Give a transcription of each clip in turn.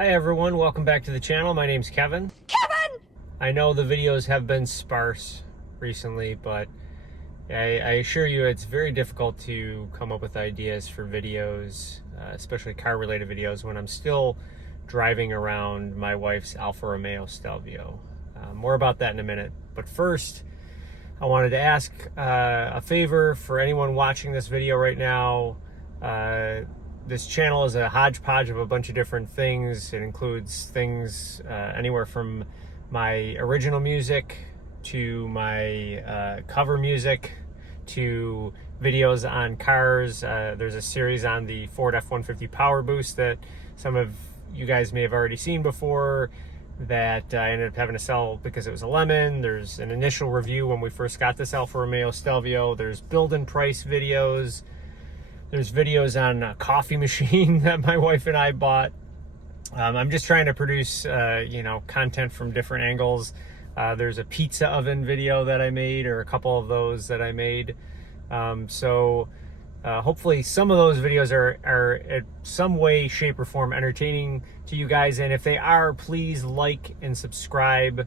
Hi everyone, welcome back to the channel. My name's Kevin. I know the videos have been sparse recently, but I assure you it's very difficult to come up with ideas for videos, especially car-related videos, when I'm still driving around my wife's Alfa Romeo Stelvio. More about that in a minute. But first, I wanted to ask a favor for anyone watching this video right now. This channel is a hodgepodge of a bunch of different things. It includes things anywhere from my original music to my cover music to videos on cars. There's a series on the Ford F-150 Power Boost that some of you guys may have already seen before that I ended up having to sell because it was a lemon. There's an initial review when we first got this Alfa Romeo Stelvio. There's build and price videos. There's videos on a coffee machine that my wife and I bought. I'm just trying to produce, content from different angles. There's a pizza oven video that I made, or a couple of those that I made. Hopefully some of those videos are in some way, shape, or form entertaining to you guys. And if they are, please like and subscribe.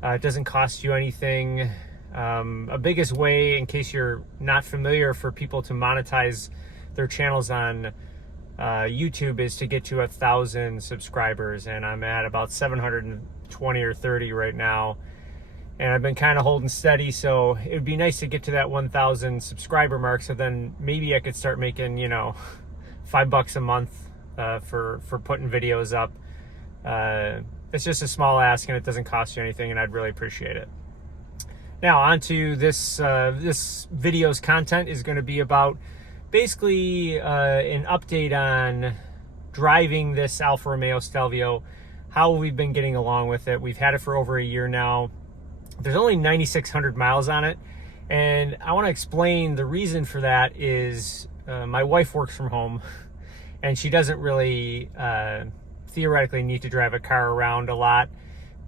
It doesn't cost you anything. A biggest way, in case you're not familiar, for people to monetize their channels on YouTube is to get to 1,000 subscribers, and I'm at about 720 or 30 right now, and I've been kind of holding steady. So it would be nice to get to that 1,000 subscriber mark, so then maybe I could start making $5 a month for putting videos up. It's just a small ask, and it doesn't cost you anything, and I'd really appreciate it. Now on to this video's content is going to be about basically an update on driving this Alfa Romeo Stelvio, how we've been getting along with it. We've had it for over a year now. There's only 9,600 miles on it, and I want to explain the reason for that is my wife works from home, and she doesn't really theoretically need to drive a car around a lot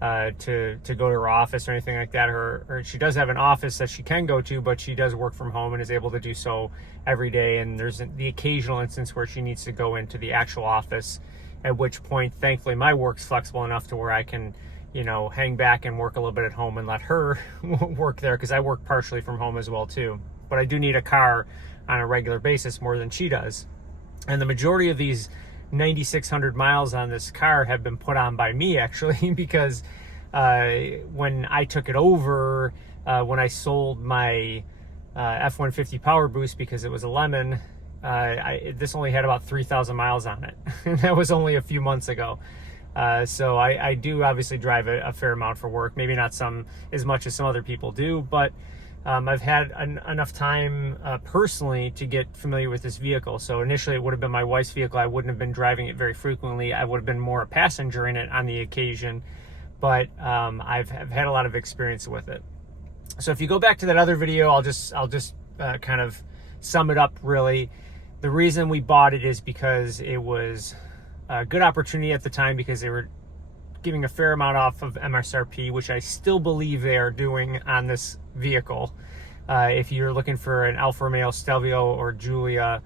to go to her office or anything like that. Or she does have an office that she can go to, but she does work from home and is able to do so every day. And there's the occasional instance where she needs to go into the actual office, at which point, thankfully, my work's flexible enough to where I can, hang back and work a little bit at home and let her work there, because I work partially from home as well too. But I do need a car on a regular basis more than she does. And the majority of these 9,600 miles on this car have been put on by me, actually, because when I took it over, when I sold my F-150 Power Boost because it was a lemon, this only had about 3,000 miles on it. And that was only a few months ago. So I do obviously drive a fair amount for work, maybe not as much as some other people do, but I've had enough time personally to get familiar with this vehicle. So initially it would have been my wife's vehicle. I wouldn't have been driving it very frequently. I would have been more a passenger in it on the occasion, but I've had a lot of experience with it. So if you go back to that other video, I'll just kind of sum it up really. The reason we bought it is because it was a good opportunity at the time, because they were giving a fair amount off of MSRP, which I still believe they are doing on this vehicle. If you're looking for an Alfa Romeo Stelvio or Giulia,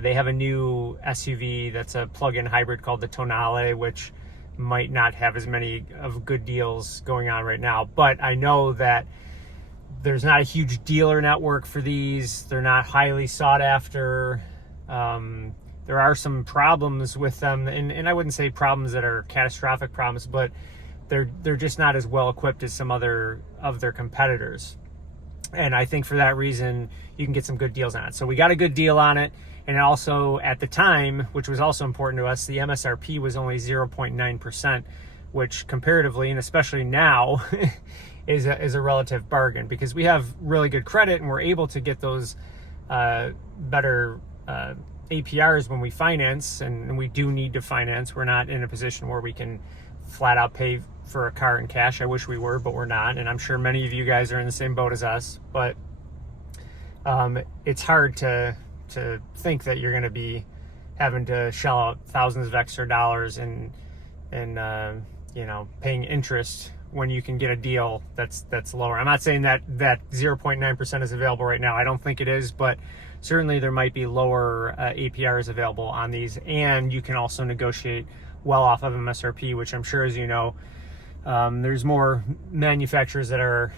they have a new SUV that's a plug-in hybrid called the Tonale, which might not have as many of good deals going on right now. But I know that there's not a huge dealer network for these. They're not highly sought after. There are some problems with them, and I wouldn't say problems that are catastrophic problems, but they're just not as well equipped as some other of their competitors. And I think for that reason, you can get some good deals on it. So we got a good deal on it. And also at the time, which was also important to us, the MSRP was only 0.9%, which comparatively, and especially now, is a relative bargain, because we have really good credit and we're able to get those better APRs when we finance, and we do need to finance. We're not in a position where we can flat out pay for a car in cash. I wish we were, but we're not, and I'm sure many of you guys are in the same boat as us. But it's hard to think that you're going to be having to shell out thousands of extra dollars and paying interest when you can get a deal that's lower. I'm not saying that 0.9% is available right now. I don't think it is, but certainly there might be lower APRs available on these, and you can also negotiate well off of MSRP, which I'm sure, as you know, there's more manufacturers that are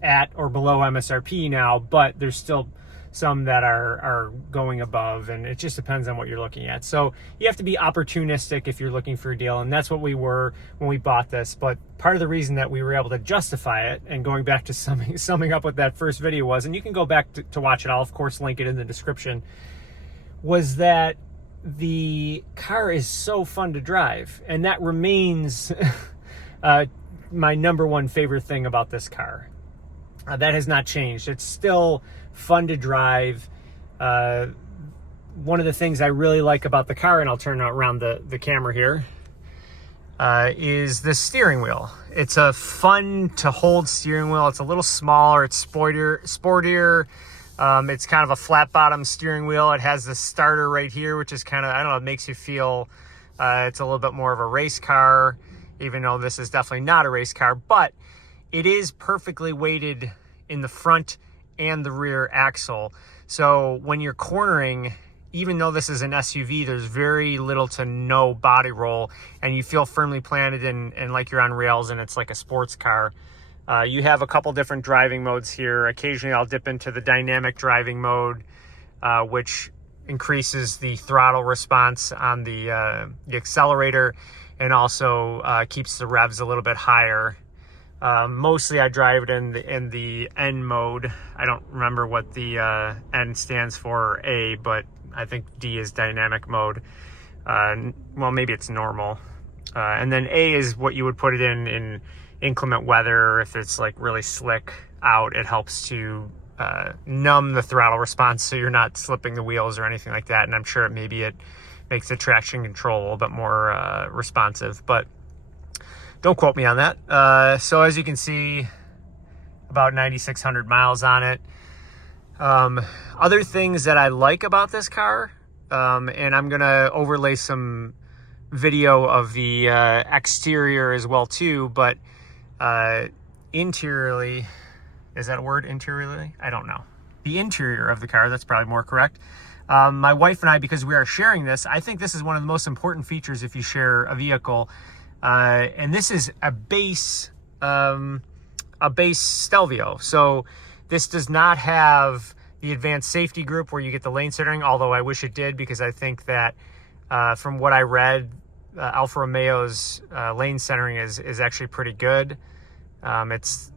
at or below MSRP now, but there's still some that are going above, and it just depends on what you're looking at. So you have to be opportunistic if you're looking for a deal, and that's what we were when we bought this. But part of the reason that we were able to justify it, and going back to summing up what that first video was, and you can go back to watch it, I'll of course link it in the description, was that the car is so fun to drive, and that remains my number one favorite thing about this car. That has not changed. It's still fun to drive. One of the things I really like about the car, and I'll turn around the camera here, is the steering wheel. It's a fun to hold steering wheel. It's a little smaller. It's sportier. It's kind of a flat bottom steering wheel. It has the starter right here, which is kind of, I don't know, it makes you feel it's a little bit more of a race car, even though this is definitely not a race car, but it is perfectly weighted in the front and the rear axle. So when you're cornering, even though this is an SUV, there's very little to no body roll, and you feel firmly planted and like you're on rails, and it's like a sports car. You have a couple different driving modes here. Occasionally I'll dip into the dynamic driving mode, which increases the throttle response on the accelerator, and also keeps the revs a little bit higher. Mostly I drive it in the N mode. I don't remember what the N stands for, A, but I think D is dynamic mode. Well, maybe it's normal. And then A is what you would put it in inclement weather. If it's like really slick out, it helps to numb the throttle response so you're not slipping the wheels or anything like that. And I'm sure maybe it makes the traction control a little bit more responsive, but don't quote me on that. So as you can see, about 9,600 miles on it. Other things that I like about this car, and I'm gonna overlay some video of the exterior as well too, but interiorly, is that a word, interiorly? I don't know. The interior of the car, that's probably more correct. My wife and I, because we are sharing this, I think this is one of the most important features if you share a vehicle. And this is a base Stelvio. So this does not have the advanced safety group where you get the lane centering, although I wish it did, because I think that from what I read, Alfa Romeo's lane centering is actually pretty good. It's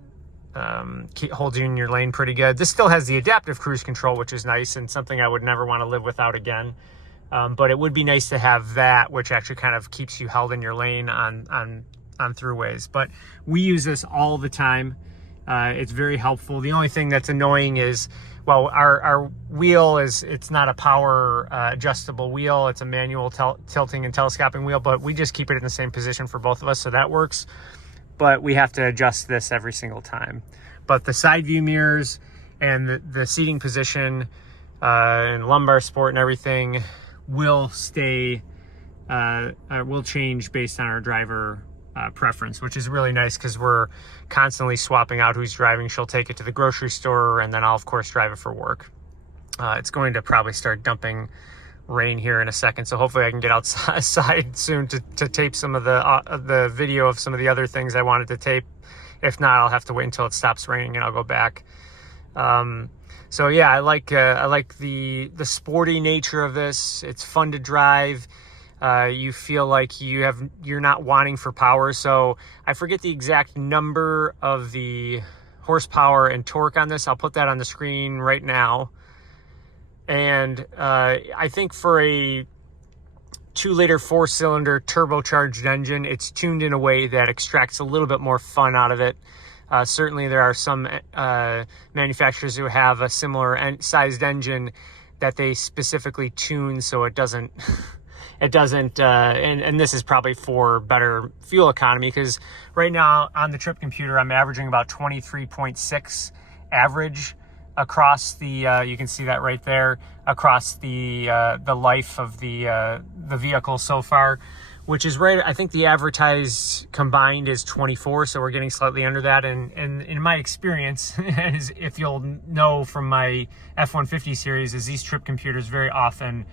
holds you in your lane pretty good. This still has the adaptive cruise control, which is nice and something I would never want to live without again. But it would be nice to have that, which actually kind of keeps you held in your lane on throughways. But we use this all the time. It's very helpful. The only thing that's annoying is, well, our wheel it's not a power adjustable wheel. It's a manual tilting and telescoping wheel, but we just keep it in the same position for both of us, so that works. But we have to adjust this every single time. But the side view mirrors and the seating position and lumbar support and everything will stay, will change based on our driver preference, which is really nice because we're constantly swapping out who's driving. She'll take it to the grocery store, and then I'll of course drive it for work. It's going to probably start dumping rain here in a second, so hopefully I can get outside soon to tape some of the video of some of the other things I wanted to tape. If not, I'll have to wait until it stops raining and I'll go back. So yeah, I like the sporty nature of this. It's fun to drive. You feel like you're not wanting for power. So I forget the exact number of the horsepower and torque on this. I'll put that on the screen right now. And I think for a 2-liter 4-cylinder turbocharged engine, it's tuned in a way that extracts a little bit more fun out of it. Certainly there are some manufacturers who have a similar sized engine that they specifically tune so it doesn't and this is probably for better fuel economy, because right now on the trip computer I'm averaging about 23.6 average across the you can see that right there, across the life of the vehicle so far, which is right. I think the advertised combined is 24, so we're getting slightly under that. And in my experience, as if you'll know from my F-150 series, is these trip computers very often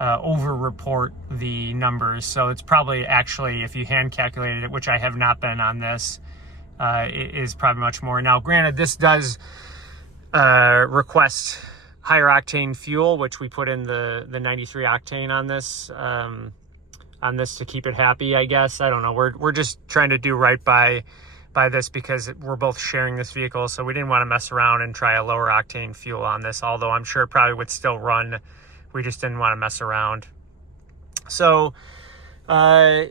over-report the numbers. So it's probably actually, if you hand calculated it, which I have not been on this, it is probably much more. Now, granted, this does request higher octane fuel, which we put in the 93 octane on this to keep it happy, I guess. I don't know. We're just trying to do right by this because we're both sharing this vehicle, so we didn't want to mess around and try a lower octane fuel on this, although I'm sure it probably would still run. We just didn't want to mess around. So I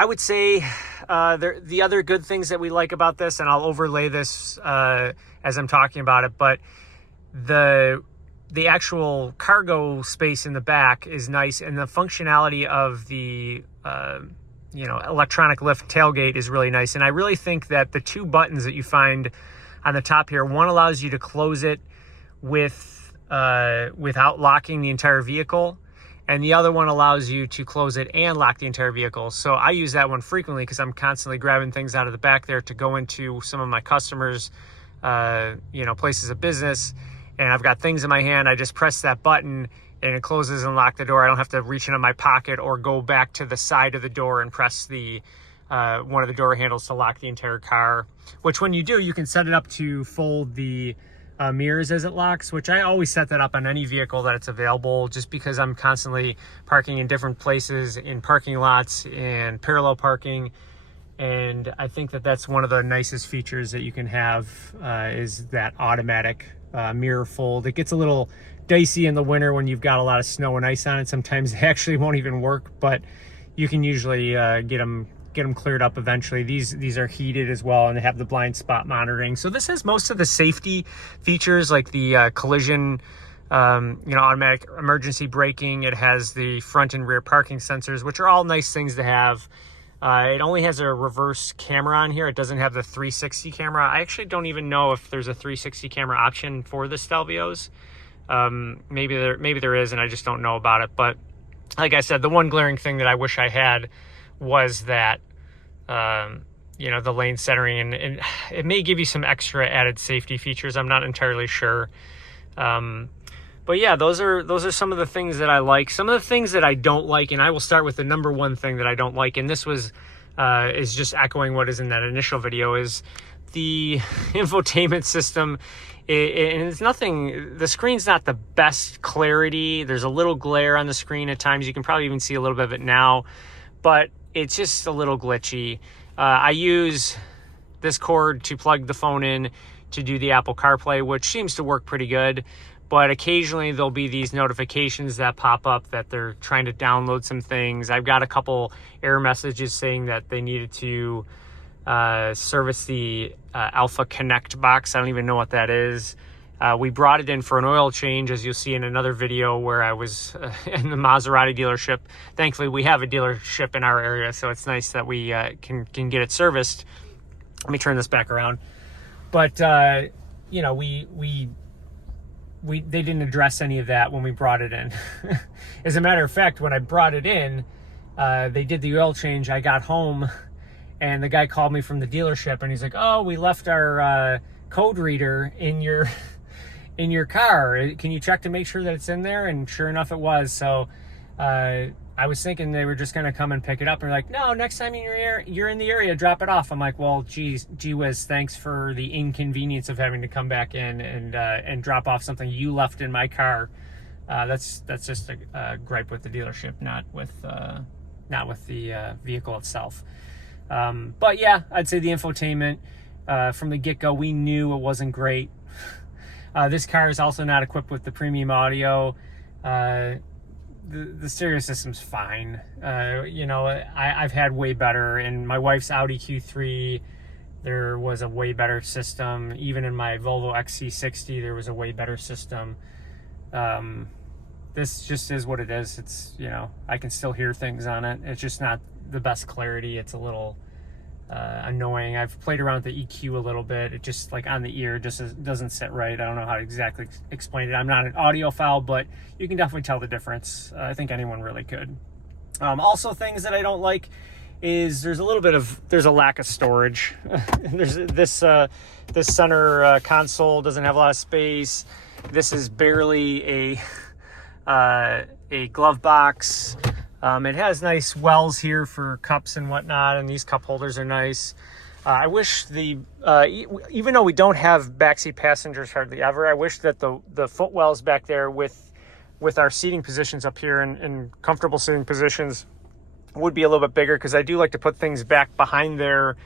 would say the other good things that we like about this, and I'll overlay this as I'm talking about it, but the actual cargo space in the back is nice, and the functionality of the electronic lift tailgate is really nice. And I really think that the two buttons that you find on the top here, one allows you to close it without locking the entire vehicle, and the other one allows you to close it and lock the entire vehicle. So I use that one frequently because I'm constantly grabbing things out of the back there to go into some of my customers' places of business, and I've got things in my hand. I just press that button and it closes and locks the door. I don't have to reach into my pocket or go back to the side of the door and press the one of the door handles to lock the entire car, which when you do, you can set it up to fold the mirrors as it locks, which I always set that up on any vehicle that it's available, just because I'm constantly parking in different places, in parking lots and parallel parking. And I think that that's one of the nicest features that you can have, is that automatic mirror fold. It gets a little dicey in the winter when you've got a lot of snow and ice on it. Sometimes it actually won't even work, but you can usually get them cleared up eventually. These are heated as well, and they have the blind spot monitoring. So this has most of the safety features, like the collision, automatic emergency braking. It has the front and rear parking sensors, which are all nice things to have. It only has a reverse camera on here. It doesn't have the 360 camera. I actually don't even know if there's a 360 camera option for the Stelvios. Maybe there is, and I just don't know about it. But like I said, the one glaring thing that I wish I had was that the lane centering, and it may give you some extra added safety features. I'm not entirely sure. But yeah, those are some of the things that I like. Some of the things that I don't like, and I will start with the number one thing that I don't like, and this was is just echoing what is in that initial video, is the infotainment system. And it's nothing, the screen's not the best clarity. There's a little glare on the screen at times. You can probably even see a little bit of it now, but it's just a little glitchy. I use this cord to plug the phone in to do the Apple CarPlay, which seems to work pretty good. But occasionally there'll be these notifications that pop up that they're trying to download some things. I've got a couple error messages saying that they needed to service the Alpha Connect box. I don't even know what that is. We brought it in for an oil change, as you'll see in another video where I was in the Maserati dealership. Thankfully, we have a dealership in our area, so it's nice that we can get it serviced. Let me turn this back around. But they didn't address any of that when we brought it in. As a matter of fact, when I brought it in, they did the oil change. I got home and the guy called me from the dealership and he's like, "Oh, we left our code reader in your car. Can you check to make sure that it's in there?" And sure enough, it was. So I was thinking they were just going to come and pick it up. And they're like, "No, next time you're in the area, drop it off." I'm like, "Well, gee whiz, thanks for the inconvenience of having to come back in and drop off something you left in my car." That's just a gripe with the dealership, not with the vehicle itself. But yeah, I'd say the infotainment from the get-go, we knew it wasn't great. This car is also not equipped with the premium audio. The stereo system's fine. I've had way better. In my wife's Audi Q3, there was a way better system. Even in my Volvo XC60, there was a way better system. This just is what it is. It's, I can still hear things on it. It's just not the best clarity. It's a little annoying. I've played around with the EQ a little bit. It just, like, on the ear, just doesn't sit right. I don't know how to exactly explain it. I'm not an audiophile, but you can definitely tell the difference. I think anyone really could. Also, things that I don't like is there's a lack of storage. There's this center console doesn't have a lot of space. This is barely a glove box. It has nice wells here for cups and whatnot, and these cup holders are nice. I wish even though we don't have backseat passengers hardly ever, I wish that the footwells back there with our seating positions up here in comfortable sitting positions would be a little bit bigger, because I do like to put things back behind there,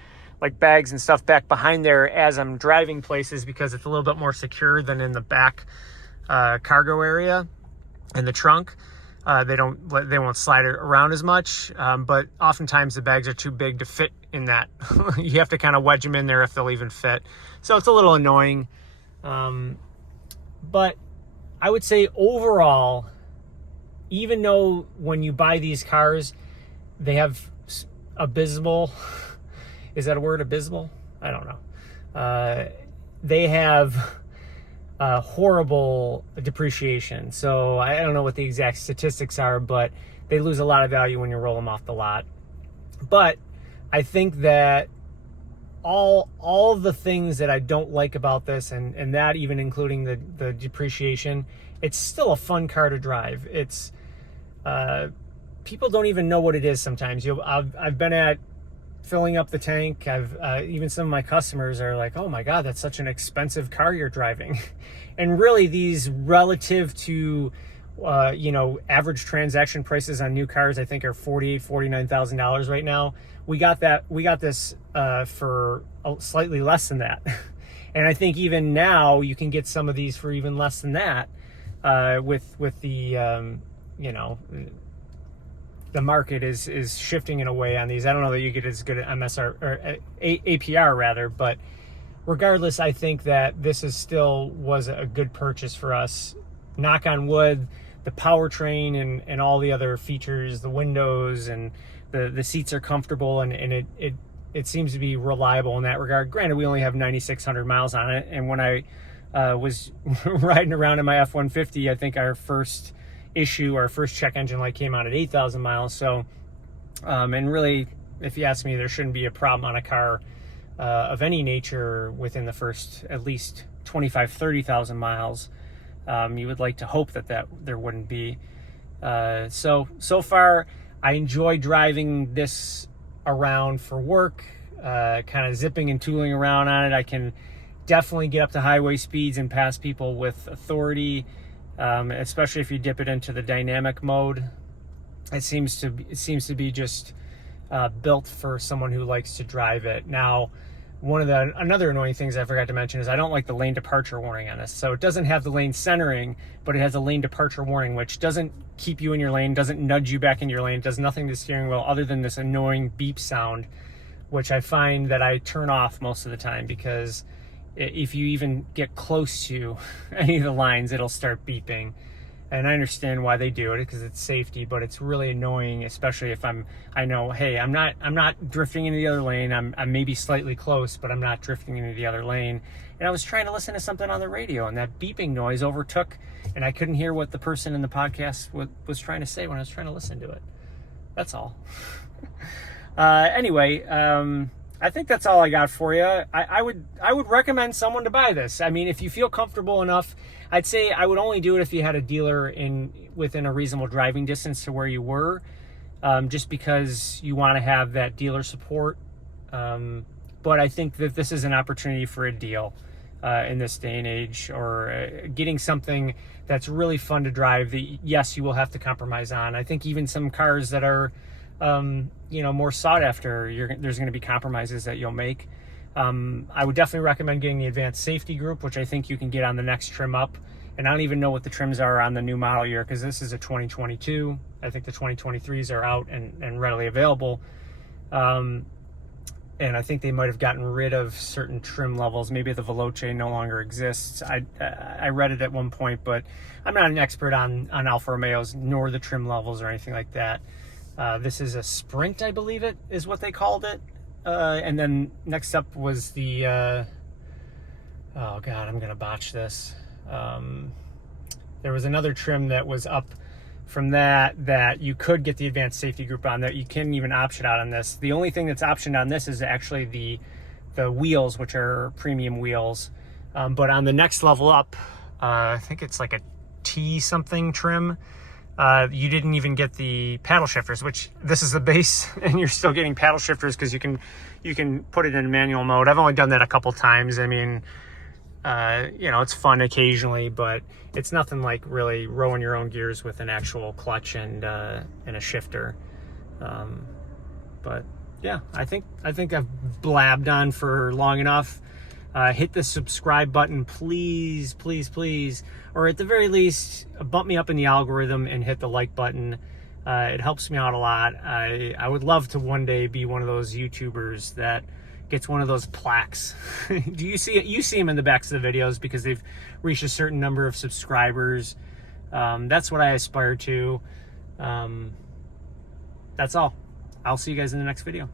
like bags and stuff back behind there as I'm driving places, because it's a little bit more secure than in the back cargo area in the trunk. They won't slide it around as much, but oftentimes the bags are too big to fit in that. You have to kind of wedge them in there if they'll even fit. So it's a little annoying. But I would say overall, even though when you buy these cars, they have abysmal, is that a word, abysmal? I don't know. They have horrible depreciation. So I don't know what the exact statistics are, but they lose a lot of value when you roll them off the lot. But I think that all the things that I don't like about this, and that even including the depreciation, it's still a fun car to drive. It's people don't even know what it is sometimes. I've been at filling up the tank. Even some of my customers are like, "Oh my God, that's such an expensive car you're driving," and really, these relative to average transaction prices on new cars, I think are $49,000 right now. We got this for slightly less than that, and I think even now you can get some of these for even less than that. With the the market is shifting in a way on these. I don't know that you get as good at MSR or APR rather, but regardless, I think that this was a good purchase for us. Knock on wood, the powertrain and all the other features, the windows and the seats are comfortable, and it seems to be reliable in that regard. Granted, we only have 9,600 miles on it, and when I was riding around in my F-150, I think our first check engine light came out at 8,000 miles. So, and really, if you ask me, there shouldn't be a problem on a car of any nature within the first at least 25, 30,000 miles. You would like to hope that there wouldn't be. So far, I enjoy driving this around for work, kind of zipping and tooling around on it. I can definitely get up to highway speeds and pass people with authority. Especially if you dip it into the dynamic mode. It seems to be just built for someone who likes to drive it. Now, another annoying things I forgot to mention is I don't like the lane departure warning on this. So it doesn't have the lane centering, but it has a lane departure warning, which doesn't keep you in your lane, doesn't nudge you back in your lane, does nothing to the steering wheel other than this annoying beep sound, which I find that I turn off most of the time, because if you even get close to any of the lines, it'll start beeping. And I understand why they do it, because it's safety, but it's really annoying, especially if I know, hey, I'm not drifting into the other lane. I'm maybe slightly close, but I'm not drifting into the other lane. And I was trying to listen to something on the radio, and that beeping noise overtook, and I couldn't hear what the person in the podcast was trying to say when I was trying to listen to it. That's all. Anyway, I think that's all I got for you. I would recommend someone to buy this. I mean, if you feel comfortable enough, I'd say I would only do it if you had a dealer within a reasonable driving distance to where you were, just because you want to have that dealer support. But I think that this is an opportunity for a deal in this day and age, or getting something that's really fun to drive that, yes, you will have to compromise on. I think even some cars that are more sought after, there's going to be compromises that you'll make. I would definitely recommend getting the advanced safety group, which I think you can get on the next trim up. And I don't even know what the trims are on the new model year, because this is a 2022. I think the 2023s are out and readily available. And I think they might have gotten rid of certain trim levels. Maybe the Veloce no longer exists. I read it at one point, but I'm not an expert on Alfa Romeos, nor the trim levels or anything like that. This is a Sprint, I believe it is what they called it. And then next up was the, oh God, I'm going to botch this. There was another trim that was up from that you could get the advanced safety group on there. You can even option out on this. The only thing that's optioned on this is actually the wheels, which are premium wheels. But on the next level up, I think it's like a T something trim, you didn't even get the paddle shifters, which this is the base, and you're still getting paddle shifters because you can put it in manual mode. I've only done that a couple times. I mean, you know, it's fun occasionally, but it's nothing like really rowing your own gears with an actual clutch and a shifter. But yeah, I think I've blabbed on for long enough. Hit the subscribe button, please, please, please, or at the very least, bump me up in the algorithm and hit the like button. It helps me out a lot. I would love to one day be one of those YouTubers that gets one of those plaques. Do you see it? You see them in the backs of the videos because they've reached a certain number of subscribers. That's what I aspire to. That's all. I'll see you guys in the next video.